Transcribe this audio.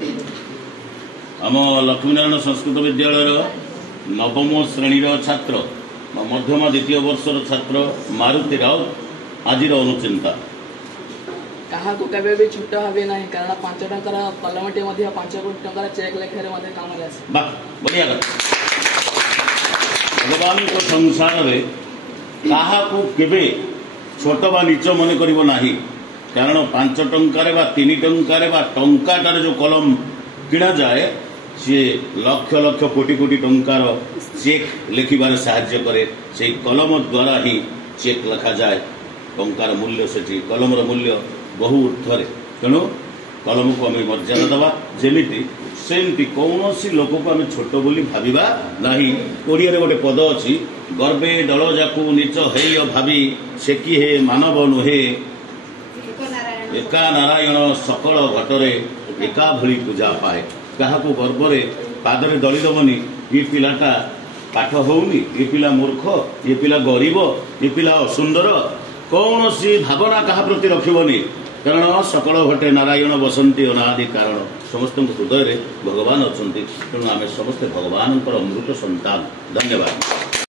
आम लक्ष्मीनारायण संस्कृत विद्यालय नवम श्रेणी छात्र मध्यम द्वितीय वर्षर छात्र मारुति राउत आज अनुचिंता क्या केवे भी छूट हे ना कारण 5 टंकार कलमटे 5 कोटी टंकार चेक लेखार काम बढ़िया भगवान को संसार में क्या केवे छोट बा नीच मन करिवो नाही कारण 5 टंकार 3 टंकार टंकाटार जो कलम किणा जाए सी लक्ष लक्ष कोटी कोटी टंकार चेक लिखिबार साहाय्य करे से कलम द्वारा ही चेक लिखा जाए टंकार मूल्य से कलम मूल्य बहु ऊर्ध्वे तेणु कलम को आम मर्यादा दबा जमीती सेमती कौन लोक को आम छोट बोली भाविबा नाही। ओडिया रे गोटे पद अच्छी गर्वे दल जाकू नीच हेय भावी से कि हे मानव नुहे एका नारायण सकल घटरे एका भली पूजा पाए क्या गर्व पादरे दली दबनी ये पिलाटा पाठ होनी ये पिला मूर्ख ये पिला गरीब ये पिला असुंदर कौन सी भावना क्या प्रति रखिबनी कारण सकल घटे नारायण बसंती अनादि कारण समस्त हृदय भगवान अच्छा तेणु आम समस्ते भगवान अमृत संतान। धन्यवाद।